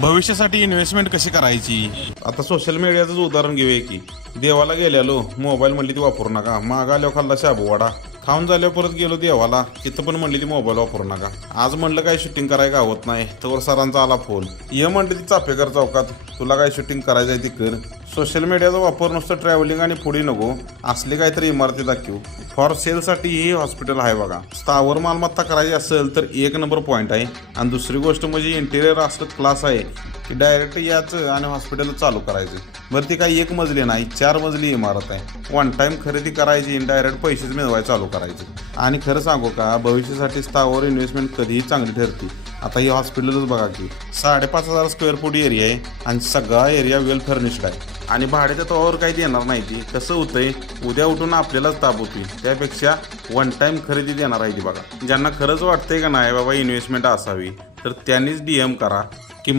भविष्यासाठी इन्व्हेस्टमेंट कशी करायची। आता सोशल मीडियाचं उदाहरण घेऊया की देवाला गेल्यालो मोबाईल म्हणली ती वापरू नका, माग आल्यावर खाल्ला शाबूवाडा, खाऊन झाल्यावर परत गेलो देवाला तिथं पण म्हणली ती मोबाईल वापरू नका। आज म्हणलं काय शूटिंग करायला गावत नाही तर सरांचा आला फोन, ये म्हणली ती चाफेकर चौकात, तुला काय शूटिंग करायचं आहे ती कर। सोशल मीडियाचा वापर नुसतं ट्रॅव्हलिंग आणि पुढे नको, असली काहीतरी इमारती दाखवू। फॉर सेलसाठी ही हॉस्पिटल आहे बघा, स्थावर मालमत्ता करायची असेल तर एक नंबर पॉईंट आहे। आणि दुसरी गोष्ट म्हणजे इंटेरियर असं क्लास आहे की डायरेक्ट याचं आणि हॉस्पिटल चालू करायचं। बरं ती काही एक मजली नाही 4 मजली इमारत आहे। वन टाइम खरेदी करायची, डायरेक्ट पैसेच मिळवायला चालू करायचे। आणि खरं सांगू का, भविष्यासाठी स्थावर इन्व्हेस्टमेंट कधीही चांगली ठरते। आता ही हॉस्पिटलच बघा की 5,500 स्क्वेअर फूट एरिया आहे आणि सगळा एरिया वेल फर्निश्ड आहे आणि भाड्याच्या तोवर काही देणार नाही ती। कसं होतंय, उद्या उठून आपल्यालाच ताप होती, त्यापेक्षा वन टाइम खरेदी देणार आहे ती बघा। ज्यांना खरंच वाटतंय का नाही बाबा इन्व्हेस्टमेंट असावी तर त्यांनीच DM करा की